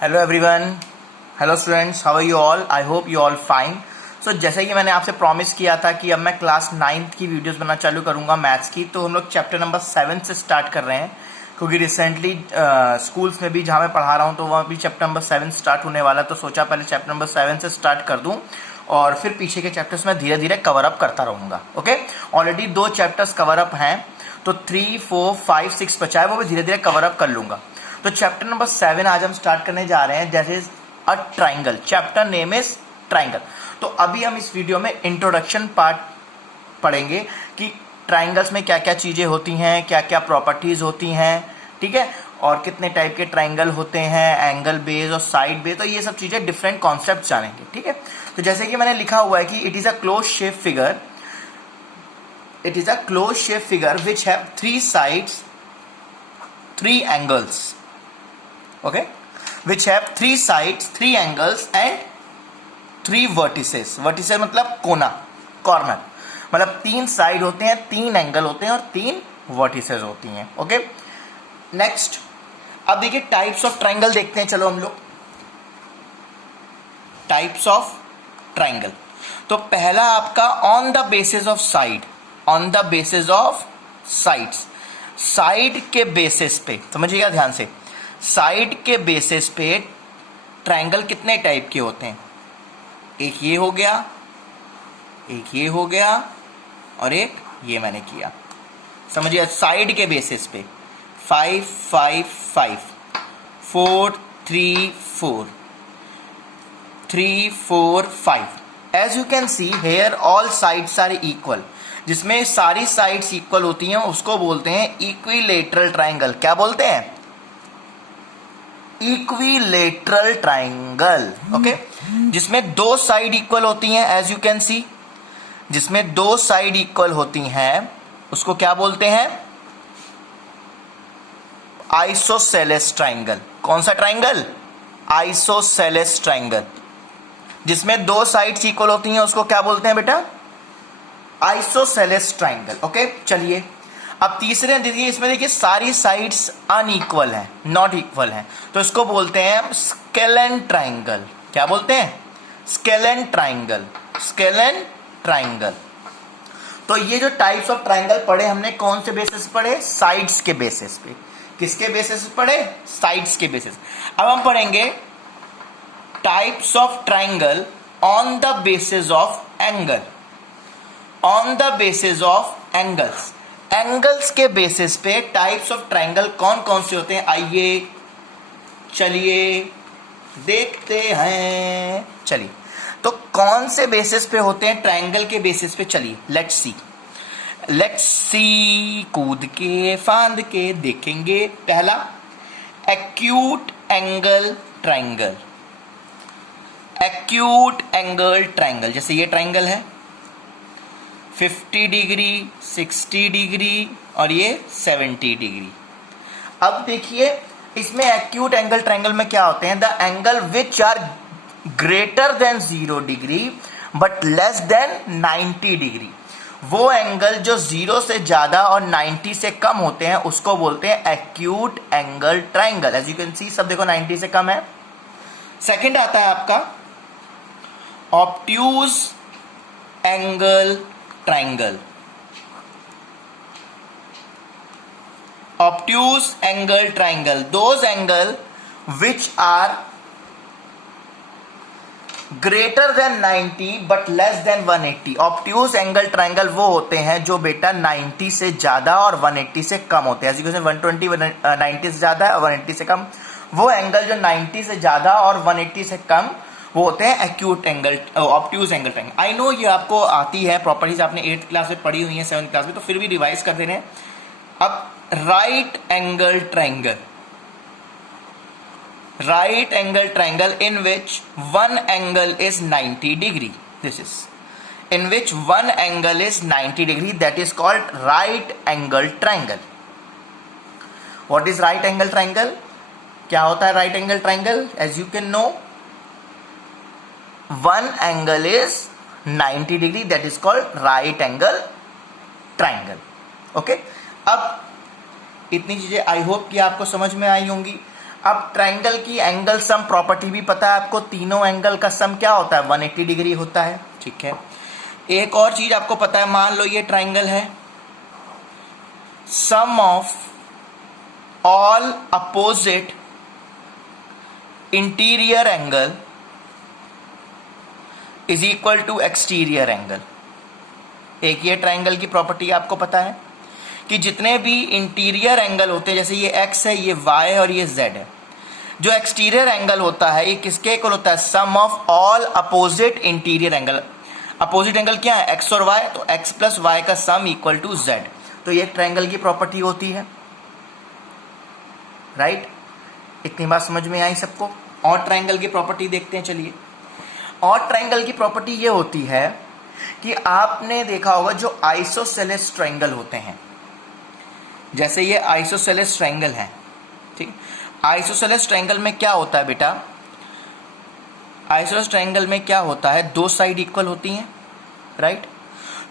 Hello everyone, hello students, how are you all? I hope you all fine. So जैसे कि मैंने आपसे promise किया था कि अब मैं क्लास 9th की वीडियोस बनाना चालू करूंगा मैथ्स की, तो हम लोग चैप्टर नंबर 7 से स्टार्ट कर रहे हैं क्योंकि रिसेंटली स्कूल्स में भी जहाँ मैं पढ़ा रहा हूँ तो वहाँ भी चैप्टर नंबर 7 स्टार्ट होने वाला, तो सोचा पहले चैप्टर नंबर 7 से स्टार्ट कर दूँ और फिर पीछे के चैप्टर्स में धीरे धीरे कवर अप करता रहूँगा। Okay, already 2 chapters cover up हैं, तो 3, 4, 5, 6 बचा है, वो भी धीरे धीरे कवर अप कर लूँगा। तो चैप्टर नंबर 7 आज हम स्टार्ट करने जा रहे हैं, जैसे a triangle. Chapter name is triangle. तो अभी हम इस वीडियो में इंट्रोडक्शन पार्ट पढ़ेंगे कि ट्राइंगल्स में क्या क्या चीज़ें होती हैं, क्या क्या प्रॉपर्टीज़ होती हैं, ठीक है, और कितने टाइप के ट्राइंगल होते हैं, एंगल बेस और साइड बेस, तो ये सब चीज़ें डिफरेंट कॉन्सेप्ट जानेंगे, ठीक है। तो जैसे कि मैंने लिखा हुआ है कि it is a close shape figure, it is a close shape figure which have 3 sides, 3 angles, okay, which have 3 sides, 3 angles and 3 vertices. vertices मतलब कोना, कॉर्नर, मतलब 3 साइड होते हैं, 3 एंगल होते हैं और 3 वर्टिसेस होती हैं। ओके, नेक्स्ट अब देखिए टाइप्स ऑफ ट्राइंगल देखते हैं। चलो हम लोग टाइप्स ऑफ ट्राइंगल। तो पहला आपका on the basis of side, on the basis of sides, side के बेसिस पे, समझिएगा ध्यान से, साइड के बेसिस पे ट्राइंगल कितने टाइप के होते हैं? एक ये हो गया, एक ये हो गया और एक ये मैंने किया, समझिए। साइड के बेसिस पे 5, 5, 5, 4, 3, 4, 3, 4, 5। As you can see here all sides are equal, जिसमें सारी साइड्स इक्वल होती हैं उसको बोलते हैं इक्विलेटरल ट्राइंगल। क्या बोलते हैं? Equilateral triangle. ओके, जिसमें 2 साइड इक्वल होती हैं, एज यू कैन सी, जिसमें 2 साइड इक्वल होती हैं उसको क्या बोलते हैं? Isosceles triangle. कौन सा ट्राइंगल? Isosceles triangle. जिसमें 2 साइड्स इक्वल होती हैं उसको क्या बोलते हैं बेटा? Isosceles triangle. ओके, चलिए अब तीसरे देखिए, इसमें देखिए सारी साइड्स अनइक्वल हैं, नॉट इक्वल हैं, तो इसको बोलते हैं स्केलन ट्राइंगल। क्या बोलते हैं? Scalene triangle, scalene triangle. तो ये जो टाइप्स ऑफ ट्राइंगल पढ़े हमने, कौन से बेसिस पढ़े? साइड्स के बेसिस पे। किसके बेसिस पढ़े? साइड्स के बेसिस। अब हम पढ़ेंगे types of triangle on the basis of angle, on the basis of angles. Angles के बेसिस पे टाइप्स ऑफ ट्राइंगल कौन कौन से होते हैं, आइए चलिए देखते हैं। चलिए, तो कौन से बेसिस पे होते हैं ट्राइंगल के बेसिस पे? चलिए लेट्स सी, लेट्स सी, कूद के फांद के देखेंगे। पहला acute angle triangle, acute angle triangle. जैसे ये ट्राइंगल है 50 डिग्री, 60 डिग्री और ये 70 डिग्री। अब देखिए इसमें एक्यूट एंगल ट्राइंगल में क्या होते हैं? The angle which are greater than 0 degree but less than 90 degree. वो एंगल जो 0 से ज्यादा और 90 से कम होते हैं उसको बोलते हैं acute angle triangle. As you can see, सब देखो 90 से कम है। सेकंड आता है आपका obtuse angle triangle, obtuse angle triangle, those angle which are greater than 90 but less than 180। obtuse angle triangle वो होते हैं जो बेटा 90 से ज्यादा और 180 से कम होते हैं। ऐसे 120 90 से ज्यादा और 180 से कम, वो एंगल जो 90 से ज्यादा और 180 से कम वो होते हैं acute angle, obtuse angle triangle. I know ये आपको आती है प्रॉपर्टीज, आपने 8th क्लास में पढ़ी हुई है, 7th क्लास में, तो फिर भी रिवाइज कर दे रहे हैं। अब right angle triangle, right angle triangle in which one angle is 90 degree, this is in which one angle is 90 degree, that is called right angle triangle। what is right angle triangle? क्या होता है right angle triangle? as you can know, one angle is 90 degree, that is called right angle triangle। okay, अब इतनी चीजें I hope कि आपको समझ में आई होंगी। अब ट्राइंगल की एंगल सम प्रॉपर्टी भी पता है आपको, तीनों एंगल का सम क्या होता है 180 डिग्री होता है, ठीक है। एक और चीज आपको पता है, मान लो ये ट्राइंगल है, sum of all opposite interior angle is equal to exterior angle. एक ये ट्राइंगल की प्रॉपर्टी आपको पता है कि जितने भी इंटीरियर एंगल होते हैं, जैसे ये x है, ये y है और ये z है, जो एक्सटीरियर एंगल होता है ये किसके इक्वल होता है, sum of all opposite interior angle. Opposite angle क्या है, x और y, तो x प्लस y का सम इक्वल टू z। तो ये ट्राइंगल की प्रॉपर्टी होती है, राइट। इतनी बात समझ में आई सबको। और ट्राइंगल की प्रॉपर्टी देखते हैं, चलिए। और ट्राइंगल की प्रॉपर्टी ये होती है कि आपने देखा होगा जो आइसोसेलेस ट्राइंगल होते हैं, जैसे ये आइसोसेलेस ट्राइंगल है, ठीक। आइसोसेलेस ट्राइंगल में क्या होता है बेटा, आइसोसेलेस ट्राइंगल में क्या होता है, दो साइड इक्वल होती हैं, राइट।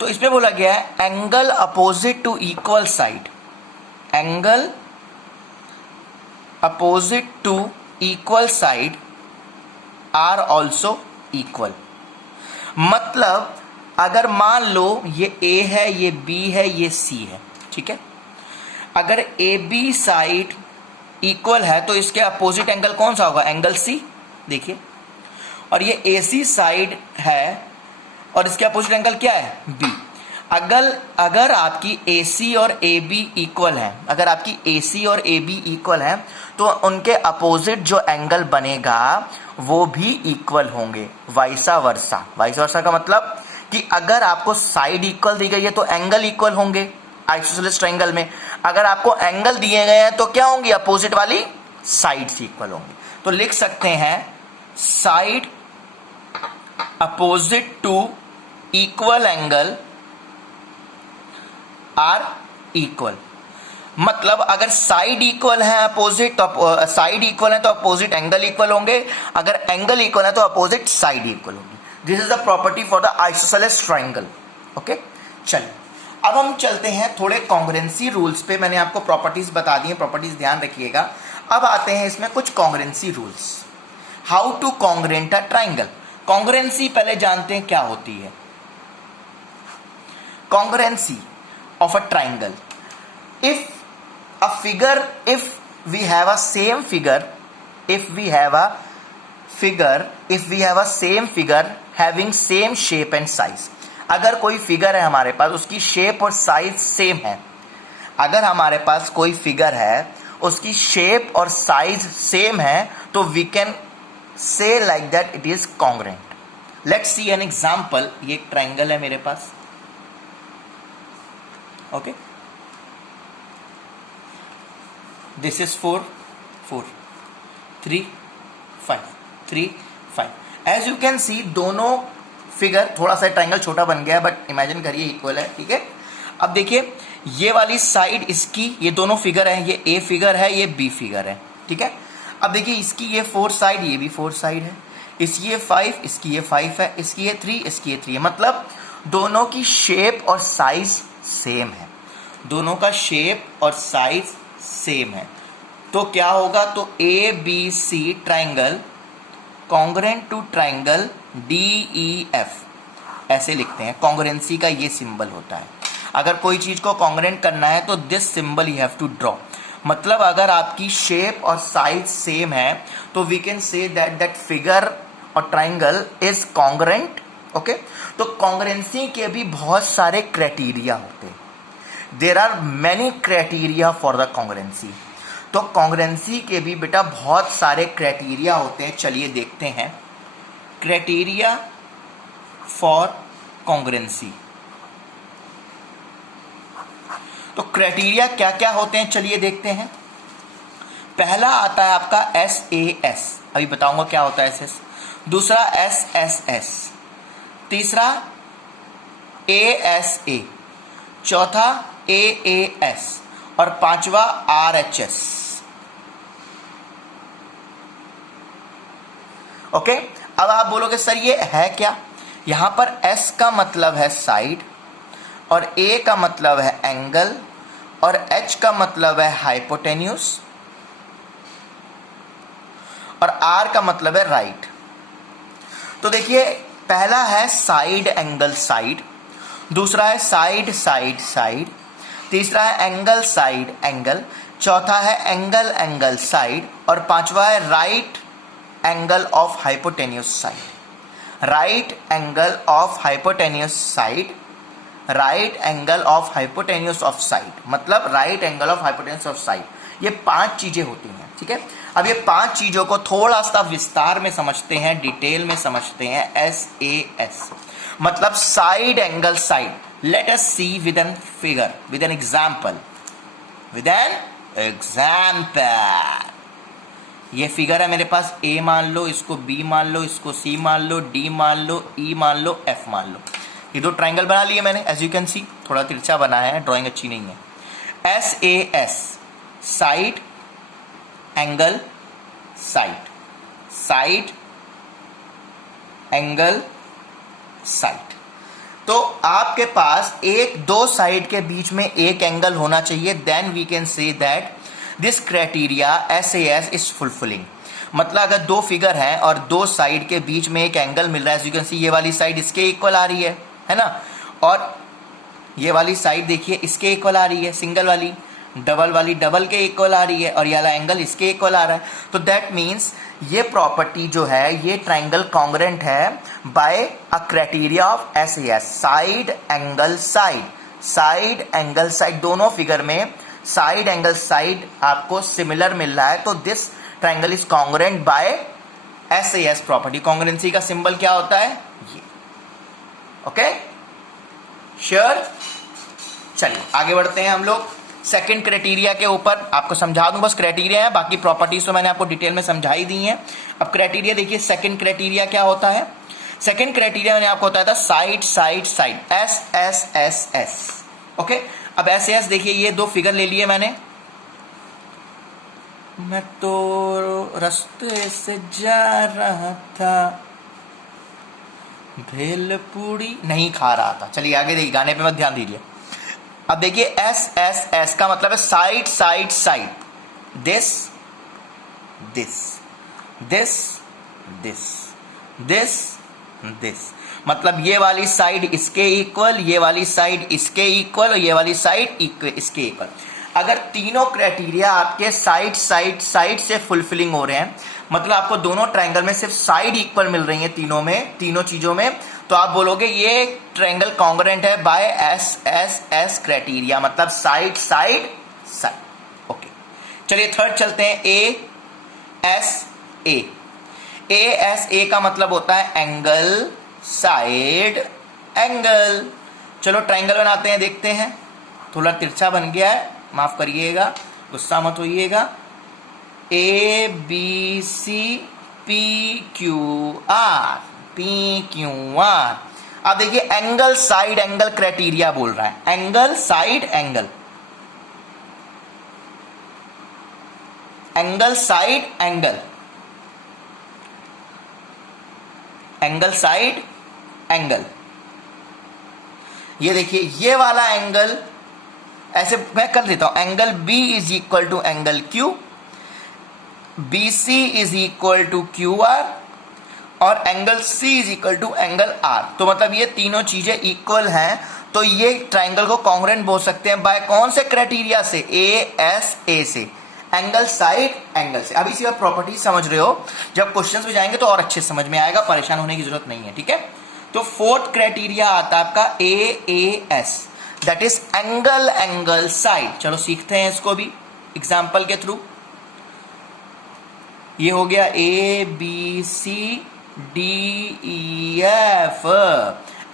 तो इसमें बोला गया है angle opposite to equal side, angle opposite to equal side are also equal. मतलब अगर मान लो ये A है, ये B है, ये C है, ठीक है। अगर AB साइड इक्वल है तो इसके अपोजिट एंगल कौन सा होगा, एंगल C, देखिए। और ये AC साइड है और इसके अपोजिट एंगल क्या है, B। अगर आपकी AC और AB इक्वल है, अगर आपकी AC और AB इक्वल है तो उनके अपोजिट जो एंगल बनेगा वो भी इक्वल होंगे, वाइसा वर्सा। वाइसा वर्सा का मतलब कि अगर आपको साइड इक्वल दी गई है तो एंगल इक्वल होंगे आइसोसेलेस ट्रायंगल में। अगर आपको एंगल दिए गए हैं तो क्या होंगी, अपोजिट वाली साइड्स इक्वल होंगी। तो लिख सकते हैं side opposite to equal angle are equal. मतलब अगर साइड इक्वल है अपोजिट, तो साइड इक्वल है तो अपोजिट एंगल इक्वल होंगे, अगर एंगल इक्वल है तो अपोजिट साइड इक्वल होंगे। This is the property for the isosceles triangle. Okay, चलिए अब हम चलते हैं थोड़े कॉन्ग्रुएंसी रूल्स पे। मैंने आपको प्रॉपर्टीज बता दी हैं, प्रॉपर्टीज ध्यान रखिएगा। अब आते हैं इसमें कुछ congruency rules, how two congruent a triangle. Congruency पहले जानते हैं क्या होती है। Congruency of a triangle, if we have a same figure having same shape and size, अगर कोई फिगर है हमारे पास उसकी शेप और साइज सेम है, अगर हमारे पास कोई फिगर है उसकी शेप और साइज सेम है तो we can say like that it is congruent. Let's see an example. ये एक ट्रायंगल है मेरे पास, okay, this is 4 4 3 5 3 5. as you can see दोनों फिगर, थोड़ा सा ट्रायंगल छोटा बन गया है बट इमेजिन करिए इक्वल है, ठीक है। अब देखिए ये वाली साइड इसकी, ये दोनों फिगर है, ये A फिगर है, ये B फिगर है, ठीक है। अब देखिए इसकी ये 4 साइड, ये भी 4 साइड है, इसकी ये 5, इसकी ये 5 है, इसकी ये 3, इसकी ये 3 है। मतलब दोनों की शेप और साइज सेम है, दोनों का शेप और साइज सेम है। तो क्या होगा, तो ABC triangle congruent to triangle DEF ऐसे लिखते हैं। कॉन्ग्रुएंसी का ये सिंबल होता है। अगर कोई चीज को कॉन्ग्रुएंट करना है तो this symbol you have to draw. मतलब अगर आपकी शेप और साइज सेम है तो we can say that figure और ट्रायंगल इज कॉन्ग्रुएंट। ओके, तो कॉन्ग्रुएंसी के भी बहुत सारे क्राइटेरिया होते हैं। There are many criteria for the congruency. तो कॉन्ग्रुएंसी के भी बेटा बहुत सारे क्राइटेरिया होते हैं। चलिए देखते हैं क्राइटेरिया फॉर कॉन्ग्रुएंसी। तो क्राइटेरिया क्या क्या होते हैं चलिए देखते हैं। पहला आता है आपका SAS, अभी बताऊंगा क्या होता है SS। दूसरा SSS, तीसरा ASA, चौथा AAS और पांचवा RHS। ओके, अब आप बोलोगे सर ये है क्या। यहां पर S का मतलब है साइड और A का मतलब है एंगल और H का मतलब है हाइपोटेन्यूस और आर का मतलब है राइट। तो देखिए पहला है साइड एंगल साइड, दूसरा है साइड साइड साइड, तीसरा है एंगल साइड एंगल, चौथा है एंगल एंगल साइड और पांचवा है right angle of hypotenuse side. Right angle of hypotenuse side, right angle of hypotenuse of side, मतलब right angle of hypotenuse of side. ये 5 चीजें होती हैं, ठीक है। अब ये 5 चीजों को थोड़ा सा विस्तार में समझते हैं, डिटेल में समझते हैं। SAS मतलब side angle side. Let us see with an figure, with an example, with an example. ये फिगर है मेरे पास, A मान लो, इसको B मान लो, इसको C मान लो, D मान लो, E मान लो, F मान लो। ये 2 ट्राइंगल बना लिए मैंने, एज यू कैन सी। थोड़ा तिरछा बनाया है, ड्राइंग अच्छी नहीं है। SAS side angle side, side angle side. तो आपके पास दो साइड के बीच में एक एंगल होना चाहिए, then we can say that this criteria SAS is fulfilling. मतलब अगर 2 फिगर हैं और 2 साइड के बीच में एक एंगल मिल रहा है, एज यू कैन सी ये वाली साइड इसके इक्वल आ रही है ना, और ये वाली साइड देखिए इसके इक्वल आ रही है, सिंगल वाली, डबल वाली डबल के इक्वल आ रही है, और ये वाला एंगल इसके इक्वल आ रहा है। तो दैट मीन्स ये प्रॉपर्टी जो है, ये ट्राइंगल कॉन्ग्रुएंट है by a criteria of SAS, side angle side, side angle side. दोनों फिगर में साइड एंगल साइड आपको सिमिलर मिल रहा है, तो this triangle is congruent by SAS property. Congruency का सिंबल क्या होता है? ये। Okay, sure. चलिए आगे बढ़ते हैं हम लोग सेकंड क्राइटेरिया के ऊपर। आपको समझा दूं, बस क्राइटेरिया है, बाकी प्रॉपर्टीज तो मैंने आपको डिटेल में समझा ही दी हैं। अब क्राइटेरिया देखिए, सेकंड क्राइटेरिया क्या होता है? सेकंड क्राइटेरिया मैंने आपको बताया था side side side, SSSS। Okay, अब SAS देखिए, ये 2 फिगर ले लिए मैंने। मैं तो रास्ते से जा रहा था, भेलपूरी नहीं खा रहा था। चलिए आगे देखिए, गाने पे मत ध्यान दीजिए। अब देखिए SSS का मतलब है side side side, this this this this this this, मतलब ये वाली साइड इसके इक्वल, ये वाली साइड इसके इक्वल और ये वाली साइड इसके इक्वल। अगर तीनों क्राइटेरिया आपके साइड साइड साइड से फुलफिलिंग हो रहे हैं, मतलब आपको दोनों ट्रायंगल में सिर्फ साइड इक्वल मिल रही है तीनों में, तीनों चीजों में, तो आप बोलोगे ये ट्रायंगल कॉन्ग्रुएंट है बाय SSS क्राइटेरिया, मतलब साइड साइड साइड। ओके, चलिए थर्ड चलते हैं, ASA। ASA का मतलब होता है एंगल साइड एंगल। चलो ट्रायंगल बनाते हैं, देखते हैं। थोड़ा तिरछा बन गया है, माफ करिएगा, गुस्सा मत होइएगा। ABCPQR, PQR। अब देखिए एंगल साइड एंगल क्राइटेरिया बोल रहा है, angle side angle, angle side angle, angle side angle. ये देखिए ये वाला एंगल ऐसे मैं कर देता हूं, angle B is equal to angle Q, BC is equal to QR और angle C is equal to angle R। तो मतलब ये तीनों चीजें इक्वल हैं, तो ये ट्राइंगल को कॉन्ग्रुएंट बोल सकते हैं बाय कौन से क्राइटेरिया से? ASA से, एंगल साइड एंगल से। अब इसी बात प्रॉपर्टी समझ रहे हो, जब क्वेश्चंस में जाएंगे तो और अच्छे समझ में आएगा, परेशान होने की जरूरत नहीं है, ठीक है। तो फोर्थ क्राइटेरिया आता है आपका AAS, that is angle angle side. चलो सीखते हैं इसको भी एग्जाम्पल के थ्रू। ये हो गया ABCDEF,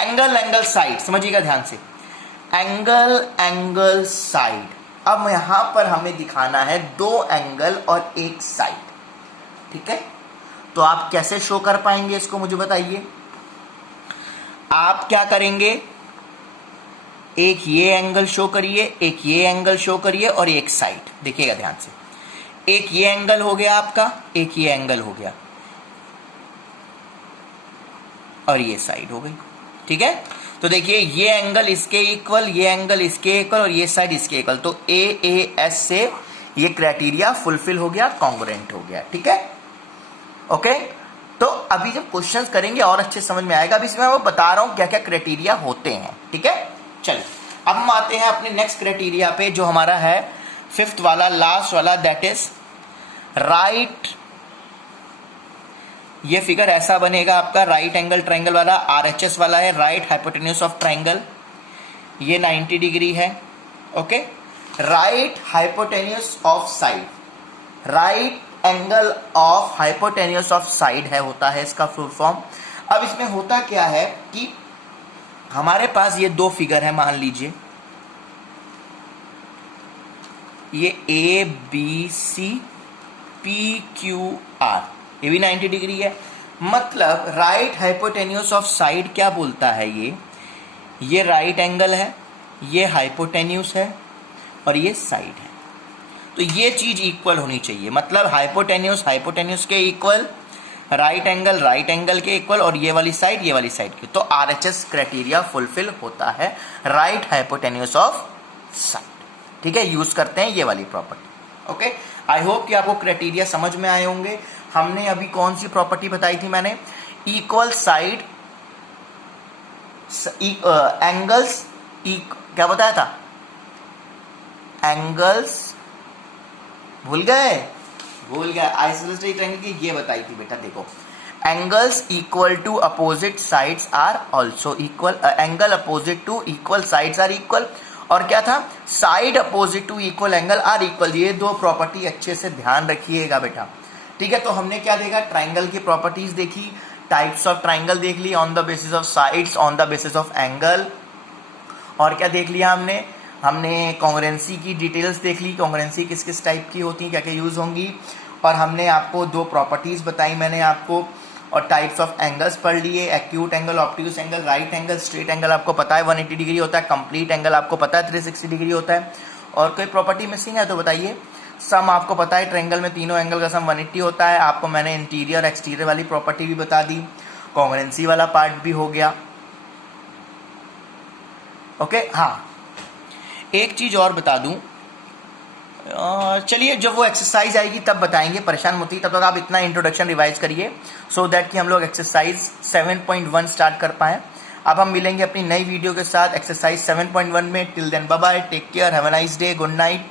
एंगल एंगल साइड, समझिएगा ध्यान से, एंगल एंगल साइड। अब यहां पर हमें दिखाना है 2 एंगल और 1 साइड, ठीक है। तो आप कैसे शो कर पाएंगे इसको, मुझे बताइए। आप क्या करेंगे, एक ये एंगल शो करिए, एक ये एंगल शो करिए और एक साइड, देखिएगा ध्यान से। एक ये एंगल हो गया आपका, एक ये एंगल हो गया और ये साइड हो गई, ठीक है। तो देखिए ये एंगल इसके इक्वल, ये एंगल इसके इक्वल और ये साइड इसके इक्वल, तो AAS से ये क्राइटेरिया फुलफिल हो गया, कॉन्ग्रुएंट हो गया, ठीक है। ओके, तो अभी जब क्वेश्चंस करेंगे और अच्छे समझ में आएगा। अभी इसमें मैं बता रहा हूं क्या क्या क्राइटेरिया होते हैं, ठीक है। चलिए अब हम आते हैं अपने नेक्स्ट क्राइटेरिया पे, जो हमारा है फिफ्थ वाला, लास्ट वाला, दैट इज राइट। ये फिगर ऐसा बनेगा आपका, राइट एंगल ट्रायंगल वाला, आरएचएस वाला है, राइट हाइपोटेन्यूज ऑफ ट्रायंगल, ये 90 डिग्री है। Okay, right hypotenuse of side, right angle of hypotenuse of side है, होता है इसका फुल फॉर्म। अब इसमें होता क्या है कि हमारे पास ये दो फिगर है, मान लीजिए ये A B C P Q R, ये भी 90 डिग्री है। मतलब राइट हाइपोटेन्यूज ऑफ साइड क्या बोलता है, ये राइट एंगल है, ये हाइपोटेन्यूज है और ये साइड है। तो ये चीज इक्वल होनी चाहिए, मतलब हाइपोटेन्यूज के इक्वल, राइट एंगल के इक्वल, और ये वाली साइड की। तो आरएचएस क्राइटेरिया फुलफिल होता है, राइट हाइपोटेन्यूज ऑफ साइड, ठीक है। यूज करते हैं ये वाली प्रॉपर्टी। ओके, आई होप कि आपको क्राइटेरिया समझ में आए होंगे। हमने अभी कौन सी प्रॉपर्टी बताई थी, मैंने इक्वल साइड एंगल्स, क्या बताया था, एंगल्स भूल गए आइसोसेलेस ट्रायंगल की ये बताई थी बेटा। देखो, angles equal to opposite sides are also equal, angle opposite to equal sides are equal, और क्या था, side opposite to equal angle are equal. ये दो प्रॉपर्टी अच्छे से ध्यान रखिएगा बेटा, ठीक है। तो हमने क्या देखा, ट्राइंगल की प्रॉपर्टीज देखी, टाइप्स ऑफ ट्राइंगल देख ली, on the basis of sides, on the basis of angle, और क्या देख लिया हमने कॉन्ग्रुएंसी की डिटेल्स देख ली, कॉन्ग्रुएंसी किस किस टाइप की होती है, क्या क्या यूज होंगी, और हमने आपको दो प्रॉपर्टीज बताई मैंने आपको, और टाइप्स ऑफ एंगल्स पढ़ लिए, acute angle, obtuse angle, right angle, straight angle आपको पता है 180 डिग्री होता है, कंप्लीट एंगल आपको पता है 360 डिग्री होता है। और कोई प्रॉपर्टी मिसिंग है तो बताइए। सम आपको पता है, ट्रायंगल में तीनों एंगल का सम 180 होता है। आपको मैंने इंटीरियर एक्सटीरियर वाली प्रॉपर्टी भी बता दी, कॉन्ग्रुएंसी वाला पार्ट भी हो गया। ओके, हाँ एक चीज और बता दूं, चलिए जब वो एक्सरसाइज आएगी तब बताएंगे, परेशान मत होइए, तब तक आप इतना इंट्रोडक्शन रिवाइज करिए सो दैट कि हम लोग एक्सरसाइज 7.1 स्टार्ट कर पाएं। अब हम मिलेंगे अपनी नई वीडियो के साथ एक्सरसाइज 7.1 में। Till then bye bye, take care, have a nice day, good night.